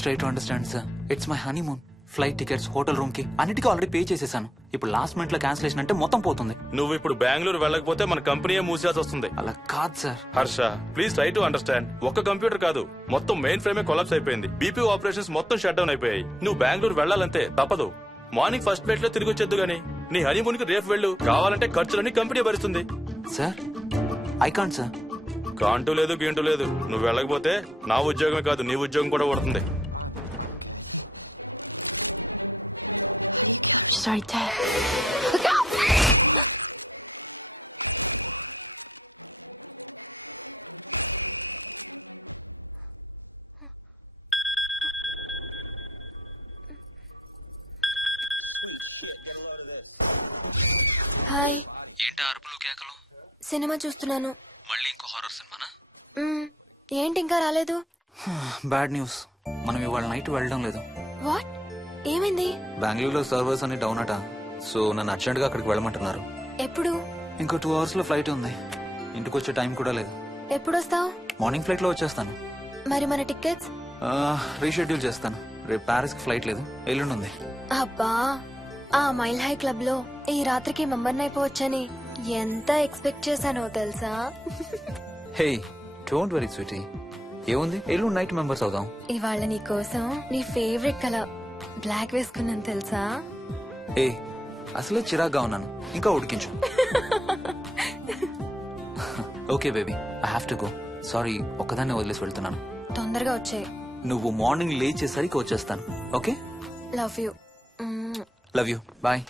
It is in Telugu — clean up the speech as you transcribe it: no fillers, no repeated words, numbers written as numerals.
Please try to understand sir. It's my honeymoon. Flight tickets, hotel room కి అన్నిటికీ ఆల్రెడీ పే చేసేసాను. ఇప్పుడు లాస్ట్ మినిట్ లో క్యాన్సిలేషన్ అంటే మొత్తం పోతుంది. నువ్వు ఇప్పుడు బెంగళూరు వెళ్ళకపోతే మన కంపెనీయే మూసేయాల్సి వస్తుంది. అలా కాదు sir. Harsha, please try to understand. ఒక్క కంప్యూటర్ కాదు, మొత్తం మెయిన్ ఫ్రేమే కొలాప్స్ అయిపోయింది. బీపీ ఆపరేషన్స్ మొత్తం షట్ డౌన్ అయిపోయాయి. నువ్వు బెంగళూరు వెళ్ళాలంతే, తప్పదు. మార్నింగ్ ఫస్ట్ ఫ్లైట్ లో తిరిగి వచ్చేద్దు గానీ నీ హనీమూన్ కి రేపు వెళ్ళు. కావాలంటే ఖర్చులన్నీ కంపెనీ భరిస్తుంది. Sir I can't sir. కాంటూ లేదు గీంటూ లేదు. నువ్వు వెళ్ళకపోతే నా ఉద్యోగమే కాదు నీ ఉద్యోగం కూడా పడుతుంది. Sorry, Dad. Look out! Hi. ఏంటి అరుపులు కేకలు? సినిమా చూస్తున్నాను. మళ్ళీ ఇంకో హారర్ సినిమానా? ఏంటి ఇంకా రాలేదు? Bad news. మనం ఇవాళ నైట్ వెళ్ళడం లేదు. వాట్? ఏమైంది? బెంగళూరులో సర్వర్స్ అన్ని డౌన్ అట. సో నన్ను అర్జెంట్ గా అక్కడికి వెళ్ళమంటున్నారు. ఎప్పుడు? ఇంకో 2 hours లో ఫ్లైట్ ఉంది. ఇంటికి వచ్చే టైం కూడా లేదు. ఎప్పుడు వస్తావు? మార్నింగ్ ఫ్లైట్ లో వచ్చేస్తాను. మరి మన టికెట్స్? రీషెడ్యూల్ చేస్తాను. రేపు ప్యారిస్ కి ఫ్లైట్ లేదు, ఎల్లుండి ఉంది. అబ్బా, ఆ మైల్ హై క్లబ్ లో ఈ రాత్రికి మెంబర్ అయిపోవచ్చని ఎంత ఎక్స్పెక్ట్ చేశానో తెలుసా? హే డోంట్ వరీ స్వీటీ, ఏముంది, ఎల్లుండి నైట్ మెంబర్స్ అవుదాం. ఇవాళ నీ కోసం నీ ఫేవరెట్ కలర్ బ్లాక్ వేసుకున్నాను తెలుసా? ఏ అసలే చిరాగ్గా ఉన్నాను, ఇంకా ఉడికించు. Okay baby, I have to go. Sorry, ఒక్కదాన్ని వదిలేసి వెళ్తున్నాను. తొందరగా వచ్చే. నువ్వు మార్నింగ్ లేచేసరికి వచ్చేస్తాను. Okay? Love you. Love you. Bye.